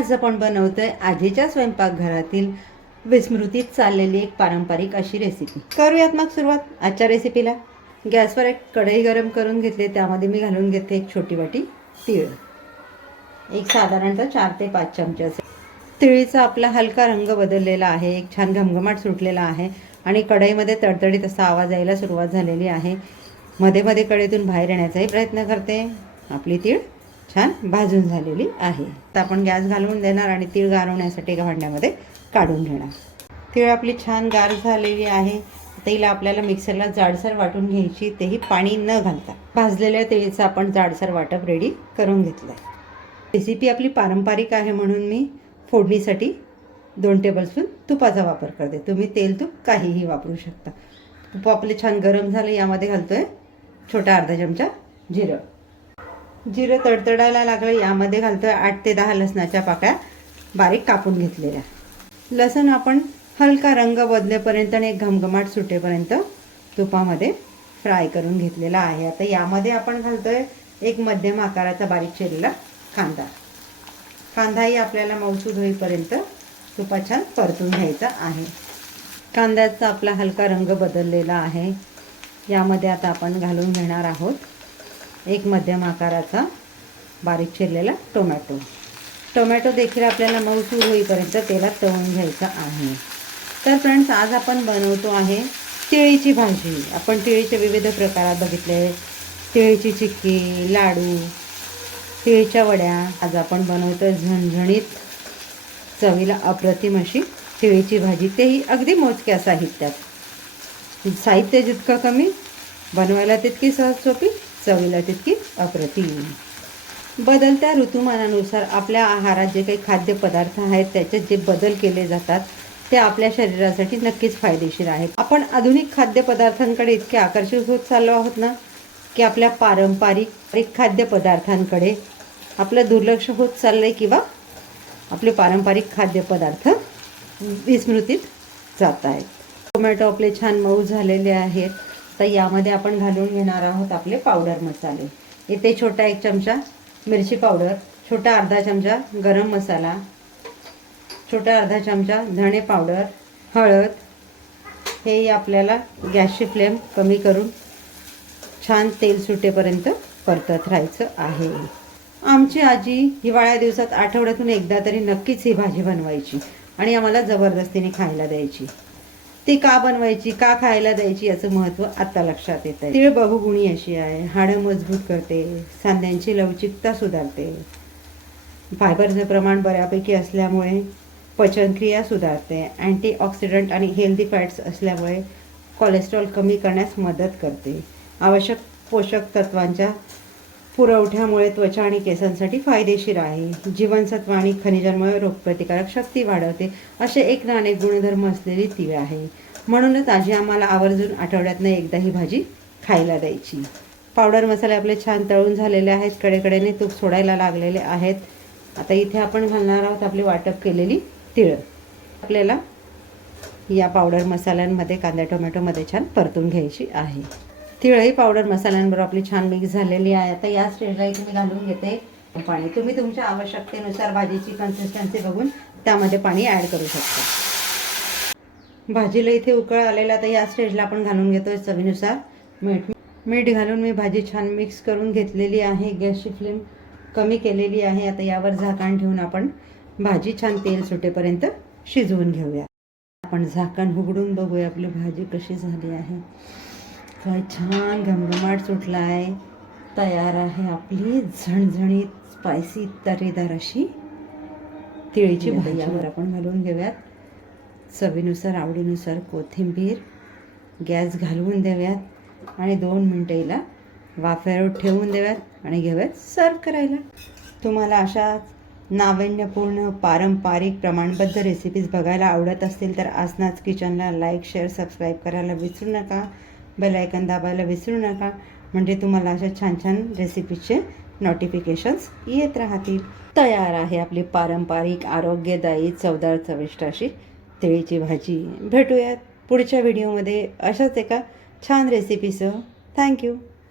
आज आपण बनवतोय आजीच्या स्वयंपाकघरातील विस्मृतीत चाललेली एक पारंपरिक अशी रेसिपी। करूयात मग सुरुवात आजच्या रेसिपीला। गॅसवर एक कढई गरम करून घेतली, त्यामध्ये मी घालून घेते एक छोटी वाटी तीळ, एक साधारणतः 4 ते 5 चमचे असे। तिळीचा आपला हलका रंग बदललेला आहे, एक छान घमघमाट सुटलेला आहे आणि कढईमध्ये तडतडीत असा आवाज यायला सुरुवात झालेली आहे। मध्ये मध्ये कढईतून बाहेर येण्याचाही प्रयत्न करते। आपली तीळ छान भाजून झालेली आहे। आता आपण गॅस घालून देणार आणि तीळ गारवण्यासाठी एका भांड्यामध्ये काढून घेणार। तीळ आपली छान गार झालेली आहे। आता हिला आपल्याला मिक्सरला जाडसर वाटून घ्यायची, तेही पाणी न घालता। भाजलेल्या तिळीचं आपण जाडसर वाटप रेडी करून घेतलं। रेसिपी आपली पारंपरिक आहे म्हणून मी फोडणीसाठी 2 टेबलस्पून तुपाचा वापर करते। तुम्ही तेल तूप काहीही वापरू शकता। तूप आपले छान गरम झाले, यामध्ये घालतोय छोटा अर्धा चमचा जिरं। जिरं तडतडायला लागलं, यामध्ये घालतोय 8 ते 10 लसणाच्या पाकळ्या बारीक कापून घेतलेल्या। लसूण आपण हलका रंग बदलेपर्यंत आणि एक घमघमाट सुटेपर्यंत तुपामध्ये फ्राय करून घेतलेला आहे। आता यामध्ये आपण घालतोय एक मध्यम आकाराचा बारीक चिरलेला कांदा। कांदाही आपल्याला मऊसूद होईपर्यंत तुपात छान परतून घ्यायचा आहे। कांद्याचा आपला हलका रंग बदललेला आहे, यामध्ये आता आपण घालून घेणार आहोत एक मध्यम आकाराचा बारीक चिरलेला टोमॅटो। टोमॅटो देखील आपल्याला मऊसूद होईपर्यंत तेलात तळून घ्यायचा आहे। तर फ्रेंड्स, आज आपण बनवतो आहे तिळीची भाजी। आपण तिळीचे विविध प्रकार बघितले, तिळीची चिक्की, लाडू, तिळीच्या वड्या। आज आपण बनवतो झणझणीत चवीला अप्रतिम अशी तिळीची भाजी, तेही अगदी मोजक्या साहित्यात। साहित्य जितकं कमी, बनवायला तितकी सहज सोपी, चवीला तितकी अप्रतिम। बदलत्या ऋतुमानानुसार आपल्या आहारात जे काही खाद्यपदार्थ आहेत त्याच्यात जे बदल केले जातात ते आपल्या शरीरासाठी नक्कीच फायदेशीर आहेत। आपण आधुनिक खाद्यपदार्थांकडे इतके आकर्षित होत चाललो आहोत ना, की आपल्या पारंपरिक खाद्यपदार्थांकडे आपलं दुर्लक्ष होत चाललंय किंवा आपले पारंपरिक खाद्यपदार्थ विस्मृतीत जात आहेत। टोमॅटो आपले छान मऊ झालेले आहेत, तर यामध्ये आपण घालून घेणार आहोत आपले पावडर मसाले। इथे छोटा 1 चमचा मिरची पावडर, छोटा अर्धा चमचा गरम मसाला, छोटा अर्धा चमचा धणे पावडर, हळद। हे आपल्याला गॅसची फ्लेम कमी करून छान तेल सुटेपर्यंत परतत राहायचं आहे। आमची आजी हिवाळ्या दिवसात आठवड्यातून एकदा तरी नक्कीच ही भाजी बनवायची आणि आम्हाला जबरदस्तीने खायला द्यायची। ती का बनवायची, का खायला द्यायची, याचं महत्त्व आता लक्षात येत आहे। तीळ बहुगुणी अशी आहे, हाडं मजबूत करते, सांध्यांची लवचिकता सुधारते, फायबरचं प्रमाण बऱ्यापैकी असल्यामुळे पचनक्रिया सुधारते, अँटीऑक्सिडंट आणि हेल्दी फॅट्स असल्यामुळे कोलेस्ट्रॉल कमी करण्यास मदत करते, आवश्यक पोषक तत्वांच्या पुरवठ्यामुळे त्वचा आणि केसांसाठी फायदेशीर आहे, जीवनसत्व आणि खनिजांमुळे रोगप्रतिकारक शक्ती वाढवते, असे एक ना अनेक गुणधर्म असलेली तीळ आहे। म्हणूनच आजी आम्हाला आवर्जून आठवड्यातनं एकदा ही भाजी खायला द्यायची। पावडर मसाले आपले छान तळून झालेले आहेत, कडेकडेने तूप सोडायला लागलेले आहेत। आता इथे आपण घालणार आहोत आपली वाटप केलेली तीळ। आपल्याला या पावडर मसाल्यांमध्ये कांदा टोमॅटोमध्ये छान परतून घ्यायची आहे। तिळही पावडर मसाल्यांबरोबर आपली छान मिक्स झालेली आहे। आता या स्टेजला इथे मी घालून घेते पाणी। तुम्ही तुमच्या आवश्यकतेनुसार भाजीची कन्सिस्टन्सी बघून त्यामध्ये पाणी ॲड करू शकता। भाजीला इथे उकळ आलेला, तर या स्टेजला आपण घालून घेतोय चवीनुसार मीठ। मीठ घालून मी भाजी छान मिक्स करून घेतलेली आहे। गॅसची फ्लेम कमी केलेली आहे। आता यावर झाकण ठेवून आपण भाजी छान तेल सुटेपर्यंत शिजवून घेऊया। आपण झाकण उघडून बघूया आपली भाजी कशी झाली आहे। काय छान घमघमाट सुटला आहे। तयार आहे आपली झणझणीत स्पायसी तर्रीदार अशी तिळीची भाजी। यावर आपण घालून घेऊयात चवीनुसार आवडीनुसार कोथिंबीर, गॅस घालवून देऊयात आणि 2 मिनिटं हिला वाफेवर ठेवून देऊयात आणि घेऊयात सर्व करायला। तुम्हाला अशा नाविन्यपूर्ण पारंपरिक प्रमाणबद्ध रेसिपीज बघायला आवडत असतील तर आसनाच किचनला लाईक, शेअर, सबस्क्राईब करायला विसरू नका। बेल आयकॉन दाबायला विसरू नका, म्हणजे तुम्हाला अशा छान छान रेसिपीचे नोटिफिकेशन्स येत राहतील। तयार आहे आपली पारंपरिक आरोग्यदायी चवदार चविष्ट अशी तिळीची भाजी। भेटूयात पुढच्या व्हिडिओमध्ये अशाच एका छान रेसिपीसह। थँक्यू।